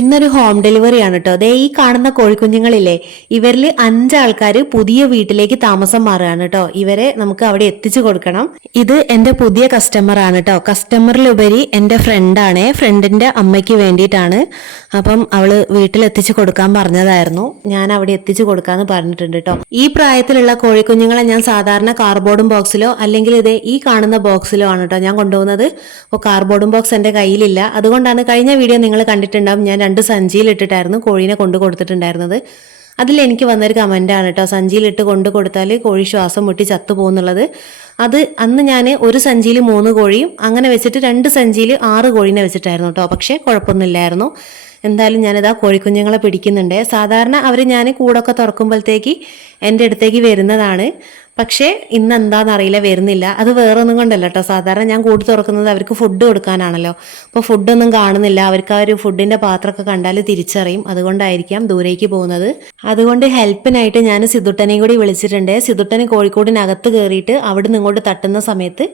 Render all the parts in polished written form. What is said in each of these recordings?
ഇന്നൊരു home delivery ആണ് കേട്ടോ. ദേ ഈ കാണുന്ന കോഴിക്കുഞ്ഞുങ്ങളില്ലേ, ഇവരിൽ 5 ആൾക്കാർ പുതിയ വീട്ടിലേക്ക് താമസം മാറുകയാണ് കേട്ടോ. ഇവരെ നമുക്ക് അവിടെ എത്തിച്ചു കൊടുക്കണം. ഇത് എന്റെ പുതിയ കസ്റ്റമർ ആണ് കേട്ടോ. കസ്റ്റമറിലുപരി എന്റെ ഫ്രണ്ടാണ്. ഫ്രണ്ടിന്റെ അമ്മയ്ക്ക് വേണ്ടിയിട്ടാണ്. അപ്പം അവള് വീട്ടിൽ എത്തിച്ചു കൊടുക്കാൻ പറഞ്ഞതായിരുന്നു. ഞാൻ അവിടെ എത്തിച്ചു കൊടുക്കാന്ന് പറഞ്ഞിട്ടുണ്ട് കേട്ടോ. ഈ പ്രായത്തിലുള്ള കോഴിക്കുഞ്ഞുങ്ങളെ ഞാൻ സാധാരണ കാർഡ്ബോർഡും ബോക്സിലോ അല്ലെങ്കിൽ ഇതേ ഈ കാണുന്ന ബോക്സിലോ ആണ് കേട്ടോ ഞാൻ കൊണ്ടുപോകുന്നത്. അപ്പോൾ കാർഡ്ബോർഡും ബോക്സ് എന്റെ കയ്യിലില്ല. അതുകൊണ്ടാണ് കഴിഞ്ഞ വീഡിയോ നിങ്ങൾ കണ്ടിട്ടുണ്ടാവും, ഞാൻ 2 സഞ്ചിയിൽ ഇട്ടിട്ടായിരുന്നു കോഴീനെ കൊണ്ടു കൊടുത്തിട്ടുണ്ടായിരുന്നത്. അതിൽ എനിക്ക് വന്നൊരു കമന്റാണ് കേട്ടോ, സഞ്ചിയിലിട്ട് കൊണ്ടു കൊടുത്താൽ കോഴി ശ്വാസം മുട്ടി ചത്തുപോകുന്നുള്ളത്. അത് അന്ന് ഞാൻ ഒരു സഞ്ചിയിൽ 3 കോഴിയും അങ്ങനെ വെച്ചിട്ട് 2 സഞ്ചിയിൽ 6 കോഴീനെ വെച്ചിട്ടായിരുന്നു കേട്ടോ. പക്ഷേ കുഴപ്പമൊന്നുമില്ലായിരുന്നു. എന്തായാലും ഞാനിതാ കോഴിക്കുഞ്ഞുങ്ങളെ പിടിക്കുന്നുണ്ട്. സാധാരണ അവർ ഞാൻ കൂടൊക്കെ തുറക്കുമ്പോഴത്തേക്ക് എൻ്റെ അടുത്തേക്ക് വരുന്നതാണ്. പക്ഷേ ഇന്ന് എന്താണെന്നറിയില്ല, വരുന്നില്ല. അത് വേറെ ഒന്നും കൊണ്ടല്ല കേട്ടോ. സാധാരണ ഞാൻ കൂട് തുറക്കുന്നത് അവർക്ക് ഫുഡ് കൊടുക്കാനാണല്ലോ. അപ്പോൾ ഫുഡൊന്നും കാണുന്നില്ല. അവർക്ക് ആ ഒരു ഫുഡിൻ്റെ പാത്രമൊക്കെ കണ്ടാൽ തിരിച്ചറിയും. അതുകൊണ്ടായിരിക്കാം ദൂരേക്ക് പോകുന്നത്. അതുകൊണ്ട് ഹെൽപ്പിനായിട്ട് ഞാൻ സിദ്ധുട്ടനെയും കൂടി വിളിച്ചിട്ടുണ്ട്. സിദ്ധുട്ടന് കോഴിക്കോടിനകത്ത് കയറിയിട്ട് അവിടെ നിന്ന് ഇങ്ങോട്ട് തട്ടുന്ന സമയത്ത്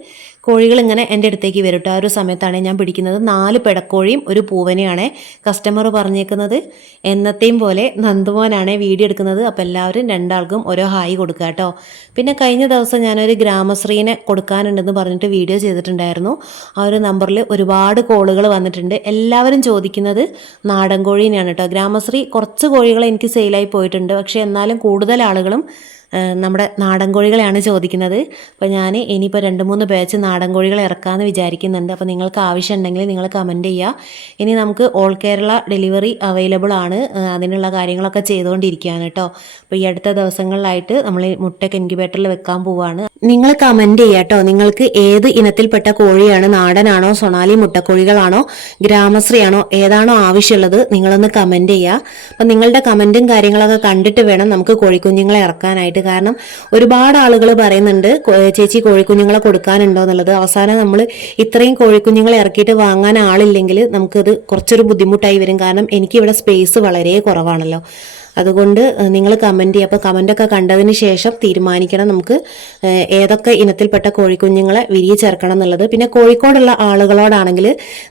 കോഴികൾ ഇങ്ങനെ എൻ്റെ അടുത്തേക്ക് വരും കേട്ടോ. ആ ഒരു സമയത്താണ് ഞാൻ പിടിക്കുന്നത്. 4 പെടക്കോഴിയും ഒരു പൂവനെയാണ് കസ്റ്റമർ പറഞ്ഞേക്കുന്നത്. എന്നത്തെയും പോലെ നന്ദുമോനാണ് വീഡിയോ എടുക്കുന്നത്. അപ്പോൾ എല്ലാവരും 2 ആൾക്കും ഓരോ ഹായ് കൊടുക്കുക കേട്ടോ. പിന്നെ കഴിഞ്ഞ ദിവസം ഞാനൊരു ഗ്രാമശ്രീനെ കൊടുക്കാനുണ്ടെന്ന് പറഞ്ഞിട്ട് വീഡിയോ ചെയ്തിട്ടുണ്ടായിരുന്നു. ആ ഒരു നമ്പറിൽ ഒരുപാട് കോളുകൾ വന്നിട്ടുണ്ട്. എല്ലാവരും ചോദിക്കുന്നത് നാടൻ കോഴീനെയാണ് കേട്ടോ. ഗ്രാമശ്രീ കുറച്ച് കോഴികൾ എനിക്ക് സെയിലായി പോയിട്ടുണ്ട്. പക്ഷേ എന്നാലും കൂടുതൽ ആളുകളും നമ്മുടെ നാടൻ കോഴികളെയാണ് ചോദിക്കുന്നത്. അപ്പോൾ ഞാൻ ഇനിയിപ്പോൾ 2-3 ബാച്ച് നാടൻ കോഴികൾ ഇറക്കാമെന്ന് വിചാരിക്കുന്നുണ്ട്. അപ്പോൾ നിങ്ങൾക്ക് ആവശ്യമുണ്ടെങ്കിൽ നിങ്ങൾ കമൻറ്റ് ചെയ്യുക. ഇനി നമുക്ക് ഓൾ കേരള ഡെലിവറി അവൈലബിൾ ആണ്. അതിനുള്ള കാര്യങ്ങളൊക്കെ ചെയ്തുകൊണ്ടിരിക്കുകയാണ് കേട്ടോ. അപ്പോൾ ഈ അടുത്ത ദിവസങ്ങളിലായിട്ട് നമ്മൾ മുട്ടയ്ക്ക് ഇൻക്യുബേറ്ററിൽ വെക്കാൻ പോവുകയാണ്. നിങ്ങൾ കമൻറ്റ് ചെയ്യുക കേട്ടോ. നിങ്ങൾക്ക് ഏത് ഇനത്തിൽപ്പെട്ട കോഴിയാണ്, നാടനാണോ, സൊണാലി മുട്ടക്കോഴികളാണോ, ഗ്രാമശ്രീ ആണോ, ഏതാണോ ആവശ്യമുള്ളത് നിങ്ങളൊന്ന് കമൻറ്റ് ചെയ്യുക. അപ്പം നിങ്ങളുടെ കമൻറ്റും കാര്യങ്ങളൊക്കെ കണ്ടിട്ട് വേണം നമുക്ക് കോഴിക്കുഞ്ഞുങ്ങളെ ഇറക്കാനായിട്ട്. കാരണം ഒരുപാട് ആളുകൾ പറയുന്നുണ്ട് ചേച്ചി കോഴിക്കുഞ്ഞുങ്ങളെ കൊടുക്കാനുണ്ടോ എന്നുള്ളത്. അവസാനം നമ്മൾ ഇത്രയും കോഴിക്കുഞ്ഞുങ്ങളെ ഇറക്കിയിട്ട് വാങ്ങാൻ ആളില്ലെങ്കിൽ നമുക്കത് കുറച്ചൊരു ബുദ്ധിമുട്ടായി വരും. കാരണം എനിക്കിവിടെ സ്പേസ് വളരെ കുറവാണല്ലോ. അതുകൊണ്ട് നിങ്ങൾ കമൻറ്റ് ചെയ്യുക. അപ്പോൾ കമൻറ്റൊക്കെ കണ്ടതിന് ശേഷം തീരുമാനിക്കണം നമുക്ക് ഏതൊക്കെ ഇനത്തിൽപ്പെട്ട കോഴിക്കുഞ്ഞുങ്ങളെ വിരിയിച്ചേർക്കണം എന്നുള്ളത്. പിന്നെ കോഴിക്കോടുള്ള ആളുകളോടാണെങ്കിൽ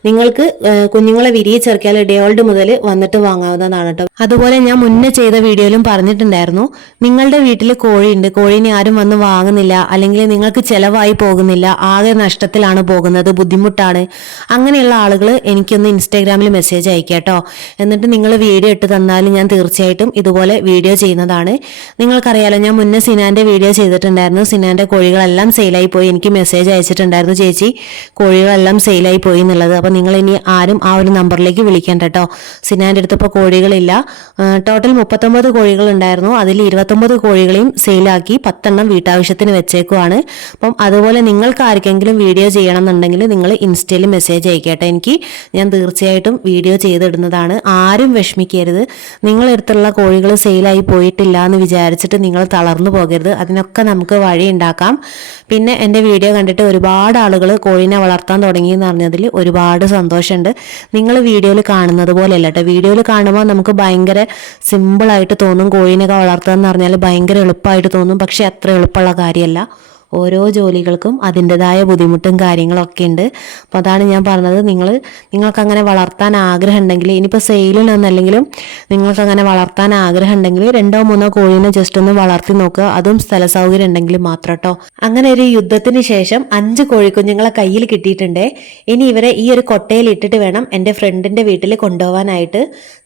നിങ്ങൾക്ക് കുഞ്ഞുങ്ങളെ വിരിയിച്ചേർക്കിയാൽ ഡേ ഓൾഡ് മുതൽ വന്നിട്ട് വാങ്ങാവുന്നതാണ് കേട്ടോ. അതുപോലെ ഞാൻ മുന്നേ ചെയ്ത വീഡിയോയിലും പറഞ്ഞിട്ടുണ്ടായിരുന്നു, നിങ്ങളുടെ വീട്ടിൽ കോഴിയുണ്ട്, കോഴീനെ ആരും വന്ന് വാങ്ങുന്നില്ല, അല്ലെങ്കിൽ നിങ്ങൾക്ക് ചിലവായി പോകുന്നില്ല, ആകെ നഷ്ടത്തിലാണ് പോകുന്നത്, ബുദ്ധിമുട്ടാണ്, അങ്ങനെയുള്ള ആളുകൾ എനിക്കൊന്ന് ഇൻസ്റ്റാഗ്രാമിൽ മെസ്സേജ് അയക്കാം കേട്ടോ. എന്നിട്ട് നിങ്ങൾ വീഡിയോ ഇട്ട് തന്നാലും ഞാൻ തീർച്ചയായിട്ടും ഇതുപോലെ വീഡിയോ ചെയ്യുന്നതാണ്. നിങ്ങൾക്കറിയാലോ, ഞാൻ മുന്നേ സിനാന്റെ വീഡിയോ ചെയ്തിട്ടുണ്ടായിരുന്നു. സിനാന്റെ കോഴികളെല്ലാം സെയിലായി പോയി. എനിക്ക് മെസ്സേജ് അയച്ചിട്ടുണ്ടായിരുന്നു, ചേച്ചി കോഴികളെല്ലാം സെയിലായി പോയി എന്നുള്ളത്. അപ്പോൾ നിങ്ങൾ ഇനി ആരും ആ ഒരു നമ്പറിലേക്ക് വിളിക്കേണ്ട കേട്ടോ. സിനാന്റെ അടുത്ത് ഇപ്പോൾ കോഴികളില്ല. ടോട്ടൽ 39 കോഴികൾ ഉണ്ടായിരുന്നു. അതിൽ 29 കോഴികളെയും സെയിലാക്കി 10 വീട്ടാവശ്യത്തിന് വെച്ചേക്കുവാണ്. അപ്പം അതുപോലെ നിങ്ങൾക്ക് ആർക്കെങ്കിലും വീഡിയോ ചെയ്യണം എന്നുണ്ടെങ്കിൽ നിങ്ങൾ ഇൻസ്റ്റയിൽ മെസ്സേജ് അയക്കട്ടെ. എനിക്ക് ഞാൻ തീർച്ചയായിട്ടും വീഡിയോ ചെയ്തിടുന്നതാണ്. ആരും വിഷമിക്കരുത്. നിങ്ങളെടുത്തുള്ള കോഴികൾ സെയിലായി പോയിട്ടില്ല എന്ന് വിചാരിച്ചിട്ട് നിങ്ങൾ തളർന്നു പോകരുത്. അതിനൊക്കെ നമുക്ക് വഴി ഉണ്ടാക്കാം. പിന്നെ എൻ്റെ വീഡിയോ കണ്ടിട്ട് ഒരുപാട് ആളുകൾ കോഴീനെ വളർത്താൻ തുടങ്ങിയെന്ന് പറഞ്ഞതിൽ ഒരുപാട് സന്തോഷമുണ്ട്. നിങ്ങൾ വീഡിയോയിൽ കാണുന്നത് പോലെയല്ല കേട്ടോ. വീഡിയോയിൽ കാണുമ്പോൾ നമുക്ക് ഭയങ്കര സിമ്പിളായിട്ട് തോന്നും. കോഴീനൊക്കെ വളർത്തുക എന്ന് പറഞ്ഞാൽ ഭയങ്കര എളുപ്പമായിട്ട് തോന്നും. പക്ഷെ അത്ര എളുപ്പമുള്ള കാര്യമല്ല. ഓരോ ജോലികൾക്കും അതിൻ്റെതായ ബുദ്ധിമുട്ടും കാര്യങ്ങളൊക്കെ ഉണ്ട്. അപ്പോൾ അതാണ് ഞാൻ പറഞ്ഞത്, നിങ്ങൾക്കങ്ങനെ വളർത്താൻ ആഗ്രഹം ഉണ്ടെങ്കിൽ, ഇനിയിപ്പോൾ സെയിലിനൊന്നല്ലെങ്കിലും നിങ്ങൾക്കങ്ങനെ വളർത്താൻ ആഗ്രഹം ഉണ്ടെങ്കിൽ 2-3 കോഴീനെ ജസ്റ്റ് ഒന്ന് വളർത്തി നോക്കുക. അതും സ്ഥല സൗകര്യം ഉണ്ടെങ്കിൽ മാത്രം കേട്ടോ. അങ്ങനെ ഒരു യുദ്ധത്തിന് ശേഷം 5 കോഴിക്കുഞ്ഞുങ്ങളെ കയ്യിൽ കിട്ടിയിട്ടുണ്ട്. ഇനി ഇവരെ ഈ ഒരു കൊട്ടയിൽ ഇട്ടിട്ട് വേണം എൻ്റെ ഫ്രണ്ടിൻ്റെ വീട്ടിൽ കൊണ്ടുപോകാനായിട്ട്.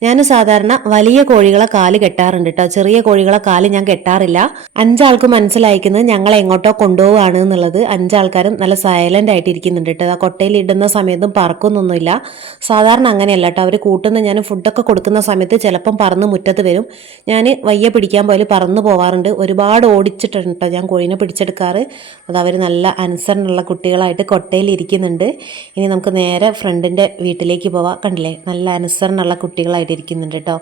ഞാൻ സാധാരണ വലിയ കോഴികളെ കാല് കെട്ടാറുണ്ട് കേട്ടോ. ചെറിയ കോഴികളെ കാല് ഞാൻ കെട്ടാറില്ല. 5 ആൾക്ക് മനസ്സിലായിരിക്കുന്നത് ഞങ്ങളെ എങ്ങോട്ടോ കൊണ്ടുപോവുകയാണ് എന്നുള്ളത്. 5 ആൾക്കാരും നല്ല സൈലൻ്റ് ആയിട്ട് ഇരിക്കുന്നുണ്ട് കേട്ടോ. ആ കൊട്ടയിൽ ഇടുന്ന സമയത്തും പറക്കൊന്നൊന്നുമില്ല. സാധാരണ അങ്ങനെയല്ല കേട്ടോ, അവർ കൂട്ടുന്ന ഞാൻ ഫുഡൊക്കെ കൊടുക്കുന്ന സമയത്ത് ചിലപ്പം പറന്ന് മുറ്റത്ത് വരും. ഞാൻ വയ്യ പിടിക്കാൻ പോയാൽ പറന്ന് പോവാറുണ്ട്. ഒരുപാട് ഓടിച്ചിട്ടുണ്ട് കേട്ടോ ഞാൻ കോഴീനെ പിടിച്ചെടുക്കാറ്. അത് അവർ നല്ല അനുസരണമുള്ള കുട്ടികളായിട്ട് കൊട്ടയിൽ ഇരിക്കുന്നുണ്ട്. ഇനി നമുക്ക് നേരെ ഫ്രണ്ടിൻ്റെ വീട്ടിലേക്ക് പോവാം. കണ്ടില്ലേ, നല്ല അനുസരണമുള്ള കുട്ടികളായിട്ട് ഇരിക്കുന്നുണ്ട് കേട്ടോ.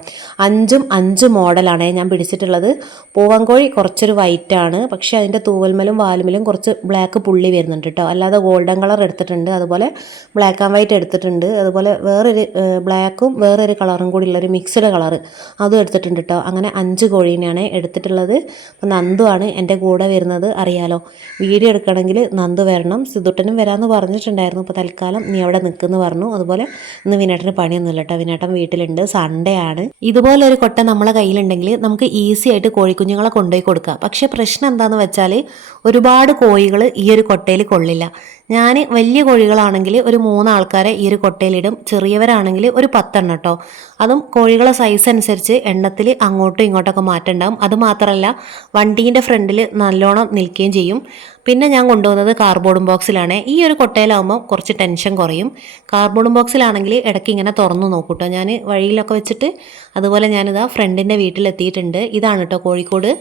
5 മോഡലാണ് ഞാൻ പിടിച്ചിട്ടുള്ളത്. പൂവൻകോഴി കുറച്ചൊരു വൈറ്റാണ്, പക്ഷേ അതിൻ്റെ തൂവൽമലും വാലുമലും കുറച്ച് ബ്ലാക്ക് പുള്ളി വരുന്നുണ്ട് കേട്ടോ. അല്ലാതെ ഗോൾഡൻ കളർ എടുത്തിട്ടുണ്ട്, അതുപോലെ ബ്ലാക്ക് ആൻഡ് വൈറ്റ് എടുത്തിട്ടുണ്ട്, അതുപോലെ വേറൊരു ബ്ലാക്കും വേറൊരു കളറും കൂടി ഉള്ളൊരു മിക്സ്ഡ് കളറ് അതും എടുത്തിട്ടുണ്ട് കേട്ടോ. അങ്ങനെ 5 കോഴീനെയാണ് എടുത്തിട്ടുള്ളത്. അപ്പം നന്ദു ആണ് എൻ്റെ കൂടെ വരുന്നത്. അറിയാലോ, വീഡിയോ എടുക്കണമെങ്കിൽ നന്ദു വരണം. സിദ്ധുട്ടനും വരാമെന്ന് പറഞ്ഞിട്ടുണ്ടായിരുന്നു. അപ്പോൾ തൽക്കാലം നീ അവിടെ നിൽക്കുമെന്ന് പറഞ്ഞു. അതുപോലെ ഇന്ന് വിനേട്ടന് പണിയൊന്നുമില്ല കേട്ടോ, വിനേട്ടൻ വീട്ടിലുണ്ട്, സൺഡേ ആണ്. ഇതുപോലെ ഒരു കൊട്ട നമ്മളെ കയ്യിലുണ്ടെങ്കിൽ നമുക്ക് ഈസി ആയിട്ട് കോഴിക്കുഞ്ഞുങ്ങളെ കൊണ്ടുപോയി കൊടുക്കാം. പക്ഷേ പ്രശ്നം എന്താണെന്ന് വെച്ചാൽ ഒരുപാട് കോഴികൾ ഈ ഒരു കൊട്ടയിൽ കൊള്ളില്ല. ഞാൻ വലിയ കോഴികളാണെങ്കിൽ ഒരു 3 ആൾക്കാരെ ഈ ഒരു കൊട്ടയിലിടും, ചെറിയവരാണെങ്കിൽ ഒരു 10 എണ്ണം കേട്ടോ. അതും കോഴികളെ സൈസ് അനുസരിച്ച് എണ്ണത്തിൽ അങ്ങോട്ടും ഇങ്ങോട്ടൊക്കെ മാറ്റമുണ്ടാകും. അതുമാത്രമല്ല വണ്ടീൻ്റെ ഫ്രണ്ടിൽ നല്ലോണം നിൽക്കുകയും ചെയ്യും. പിന്നെ ഞാൻ കൊണ്ടുപോകുന്നത് കാർബോർഡും ബോക്സിലാണ്. ഈ ഒരു കൊട്ടയിലാകുമ്പോൾ കുറച്ച് ടെൻഷൻ കുറയും. കാർബോർഡും ബോക്സിലാണെങ്കിൽ ഇടയ്ക്ക് ഇങ്ങനെ തുറന്നു നോക്കൂട്ടോ ഞാൻ വഴിയിലൊക്കെ വെച്ചിട്ട്. അതുപോലെ ഞാനിതാ ഫ്രണ്ടിൻ്റെ വീട്ടിലെത്തിയിട്ടുണ്ട്. ഇതാണ് കേട്ടോ കോഴിക്കോട്.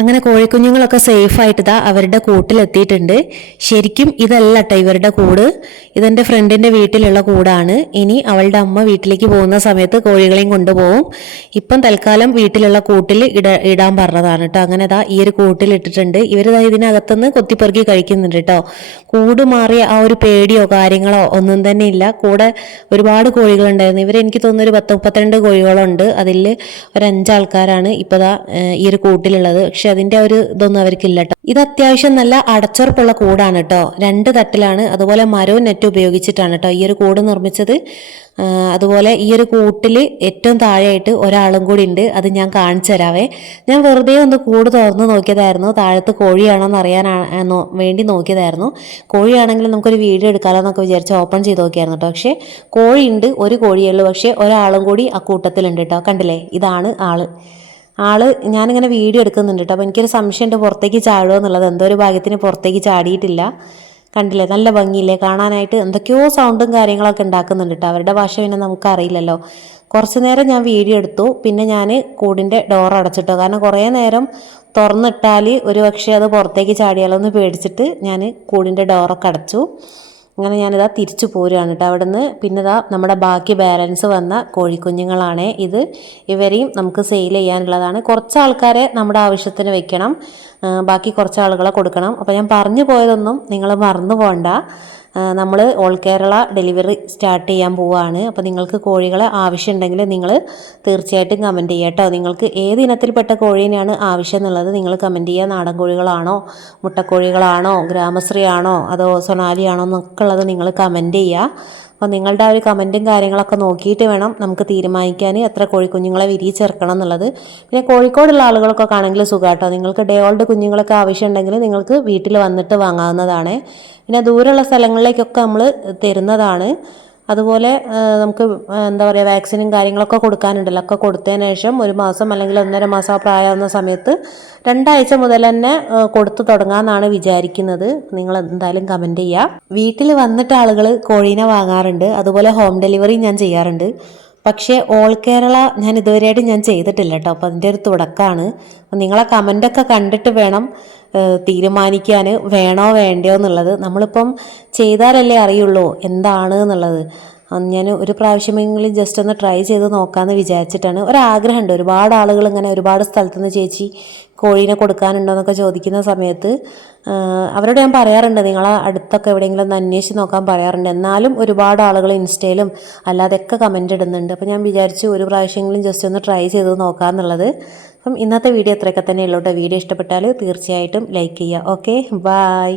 അങ്ങനെ കോഴിക്കുഞ്ഞുങ്ങളൊക്കെ സേഫായിട്ട് ഇതാ അവരുടെ കൂട്ടിലെത്തിയിട്ടുണ്ട്. ശരിക്കും ഇതല്ല കേട്ടോ ഇവരുടെ കൂട്, ഇതെൻ്റെ ഫ്രണ്ടിൻ്റെ വീട്ടിലുള്ള കൂടാണ്. ഇനി അവളുടെ അമ്മ വീട്ടിലേക്ക് പോകുന്ന സമയത്ത് കോഴികളെയും കൊണ്ടുപോകും. ഇപ്പം തൽക്കാലം വീട്ടിലുള്ള കൂട്ടിൽ ഇടാൻ പറഞ്ഞതാണ് കേട്ടോ. അങ്ങനെ ഇതാ ഈ ഒരു കൂട്ടിലിട്ടിട്ടുണ്ട്. ഇവർ ഇതിനകത്തുനിന്ന് കൊത്തിപ്പെറുക്കി കഴിക്കുന്നുണ്ട് കേട്ടോ. കൂട് മാറിയ ആ ഒരു പേടിയോ കാര്യങ്ങളോ ഒന്നും തന്നെ ഇല്ല. കൂടെ ഒരുപാട് കോഴികളുണ്ടായിരുന്നു. എനിക്ക് തോന്നുന്നു ഒരു 10-32 കോഴികളുണ്ട്. അതിൽ ഒരു 5 ആൾക്കാരാണ് ഇപ്പോൾ ഇതാ ഈ ഒരു കൂട്ടിലുള്ളത്. പക്ഷെ അതിൻ്റെ ഒരു ഇതൊന്നും അവർക്കില്ല കേട്ടോ. ഇത് അത്യാവശ്യം നല്ല അടച്ചുറപ്പുള്ള കൂടാണ് കേട്ടോ. 2 തട്ടിലാണ്, അതുപോലെ മരവും നെറ്റും ഉപയോഗിച്ചിട്ടാണ് കേട്ടോ ഈ ഒരു കൂട് നിർമ്മിച്ചത്. അതുപോലെ ഈ ഒരു കൂട്ടിൽ ഏറ്റവും താഴെയായിട്ട് ഒരാളും കൂടി ഉണ്ട്. അത് ഞാൻ കാണിച്ചു തരാവേ. ഞാൻ വെറുതെ ഒന്ന് കൂട് തുറന്ന് നോക്കിയതായിരുന്നു, താഴത്ത് കോഴിയാണോ എന്ന് അറിയാൻ വേണ്ടി നോക്കിയതായിരുന്നു. കോഴിയാണെങ്കിൽ നമുക്കൊരു വീഡിയോ എടുക്കാമല്ലോ എന്നൊക്കെ വിചാരിച്ച് ഓപ്പൺ ചെയ്ത് നോക്കിയായിരുന്നു കേട്ടോ. പക്ഷേ കോഴിയുണ്ട്, ഒരു കോഴിയേ ഉള്ളൂ. പക്ഷേ ഒരാളും കൂടി ആ കൂട്ടത്തിലുണ്ട് കേട്ടോ. കണ്ടില്ലേ, ഇതാണ് ആള് ഞാനിങ്ങനെ വീഡിയോ എടുക്കുന്നുണ്ട് കേട്ടോ. അപ്പോൾ എനിക്കൊരു സംശയമുണ്ട് പുറത്തേക്ക് ചാടുമോ എന്നുള്ളത്. എന്തോ ഒരു ഭാഗ്യത്തിന് പുറത്തേക്ക് ചാടിയിട്ടില്ല. കണ്ടില്ലേ, നല്ല ഭംഗിയില്ലേ കാണാനായിട്ട്. എന്തൊക്കെയോ സൗണ്ടും കാര്യങ്ങളൊക്കെ ഉണ്ടാക്കുന്നുണ്ട് കേട്ടോ. അവരുടെ ഭാഷ പിന്നെ നമുക്കറിയില്ലല്ലോ. കുറച്ച് നേരം ഞാൻ വീഡിയോ എടുത്തു. പിന്നെ ഞാൻ കൂടിൻ്റെ ഡോർ അടച്ചിട്ടോ. കാരണം കുറേ നേരം തുറന്നിട്ടാൽ ഒരു പക്ഷേ അത് പുറത്തേക്ക് ചാടിയാലോ എന്ന് പേടിച്ചിട്ട് ഞാൻ കൂടിൻ്റെ ഡോറൊക്കെ അടച്ചു. അങ്ങനെ ഞാനിതാ തിരിച്ചു പോരുകയാണ് കേട്ടോ അവിടെ നിന്ന്. പിന്നെ ഇതാ നമ്മുടെ ബാക്കി ബാലൻസ് വന്ന കോഴിക്കുഞ്ഞുങ്ങളാണ് ഇത്. ഇവരെയും നമുക്ക് സെയിൽ ചെയ്യാനുള്ളതാണ്. കുറച്ച് ആൾക്കാരെ നമ്മുടെ ആവശ്യത്തിന് വെക്കണം, ബാക്കി കുറച്ച് ആളുകളെ കൊടുക്കണം. അപ്പോൾ ഞാൻ പറഞ്ഞു പോയതൊന്നും നിങ്ങൾ മറന്നു പോകണ്ട. നമ്മൾ ഓൾ കേരള ഡെലിവറി സ്റ്റാർട്ട് ചെയ്യാൻ പോവുകയാണ്. അപ്പോൾ നിങ്ങൾക്ക് കോഴികളെ ആവശ്യമുണ്ടെങ്കിൽ നിങ്ങൾ തീർച്ചയായിട്ടും കമൻറ്റ് ചെയ്യുക കേട്ടോ. നിങ്ങൾക്ക് ഏത് ഇനത്തിൽപ്പെട്ട കോഴീനെയാണ് ആവശ്യം എന്നുള്ളത് നിങ്ങൾ കമൻറ്റ് ചെയ്യുക. നാടൻ കോഴികളാണോ, മുട്ടക്കോഴികളാണോ, ഗ്രാമശ്രീ ആണോ, അതോ സൊണാലി ആണോ എന്നൊക്കെ ഉള്ളത് നിങ്ങൾ കമൻറ്റ് ചെയ്യുക. അപ്പോൾ നിങ്ങളുടെ ആ ഒരു കമൻറ്റും കാര്യങ്ങളൊക്കെ നോക്കിയിട്ട് വേണം നമുക്ക് തീരുമാനിക്കാൻ എത്ര കോഴിക്കുഞ്ഞുങ്ങളെ വിരിയിച്ചിറക്കണം എന്നുള്ളത്. പിന്നെ കോഴിക്കോടുള്ള ആളുകൾക്കൊക്കെ ആണെങ്കിൽ സുഖമാട്ടോ. നിങ്ങൾക്ക് ഡേ ഓൾഡ് കുഞ്ഞുങ്ങളൊക്കെ ആവശ്യമുണ്ടെങ്കിൽ നിങ്ങൾക്ക് വീട്ടിൽ വന്നിട്ട് വാങ്ങാവുന്നതാണ്. പിന്നെ ദൂരെയുള്ള സ്ഥലങ്ങളിലേക്കൊക്കെ നമ്മൾ തരുന്നതാണ്. അതുപോലെ നമുക്ക് എന്താ പറയുക, വാക്സിനും കാര്യങ്ങളൊക്കെ കൊടുക്കാനുണ്ടല്ലോ. ഒക്കെ കൊടുത്തതിന് ശേഷം 1 മാസം അല്ലെങ്കിൽ 1.5 മാസം പ്രായമാകുന്ന സമയത്ത് 2 ആഴ്ച മുതൽ തന്നെ കൊടുത്തു തുടങ്ങാമെന്നാണ് വിചാരിക്കുന്നത്. നിങ്ങൾ എന്തായാലും കമൻറ്റ് ചെയ്യുക. വീട്ടിൽ വന്നിട്ട് ആളുകൾ കോഴീനെ വാങ്ങാറുണ്ട്, അതുപോലെ ഹോം ഡെലിവറി ഞാൻ ചെയ്യാറുണ്ട്. പക്ഷേ ഓൾ കേരള ഞാൻ ഇതുവരെയായിട്ട് ഞാൻ ചെയ്തിട്ടില്ല കേട്ടോ. അപ്പോൾ അതിൻ്റെ ഒരു തുടക്കമാണ്. അപ്പോൾ നിങ്ങളെ കമൻ്റൊക്കെ കണ്ടിട്ട് വേണം തീരുമാനിക്കാൻ വേണോ വേണ്ടയോ എന്നുള്ളത്. നമ്മളിപ്പം ചെയ്താലല്ലേ അറിയുള്ളൂ എന്താണ് എന്നുള്ളത്. ഞാൻ ഒരു പ്രാവശ്യമെങ്കിലും ജസ്റ്റ് ഒന്ന് ട്രൈ ചെയ്ത് നോക്കാമെന്ന് വിചാരിച്ചിട്ടാണ്. ഒരാഗ്രഹമുണ്ട്. ഒരുപാട് ആളുകൾ ഇങ്ങനെ ഒരുപാട് സ്ഥലത്തു നിന്ന് ചേച്ചി കോഴീനെ കൊടുക്കാനുണ്ടോ എന്നൊക്കെ ചോദിക്കുന്ന സമയത്ത് അവരോട് ഞാൻ പറയാറുണ്ട്, നിങ്ങളെ അടുത്തൊക്കെ എവിടെയെങ്കിലും ഒന്ന് അന്വേഷിച്ച് നോക്കാൻ പറയാറുണ്ട്. എന്നാലും ഒരുപാട് ആളുകൾ ഇൻസ്റ്റയിലും അല്ലാതെയൊക്കെ കമൻ്റ് ഇടുന്നുണ്ട്. അപ്പോൾ ഞാൻ വിചാരിച്ചു ഒരു പ്രാവശ്യമെങ്കിലും ജസ്റ്റ് ഒന്ന് ട്രൈ ചെയ്ത് നോക്കാമെന്നുള്ളത്. അപ്പം ഇന്നത്തെ വീഡിയോ ഇത്രയൊക്കെ തന്നെ ഉള്ളൂ കേട്ടോ. വീഡിയോ ഇഷ്ടപ്പെട്ടാൽ തീർച്ചയായിട്ടും ലൈക്ക് ചെയ്യുക. Okay, by.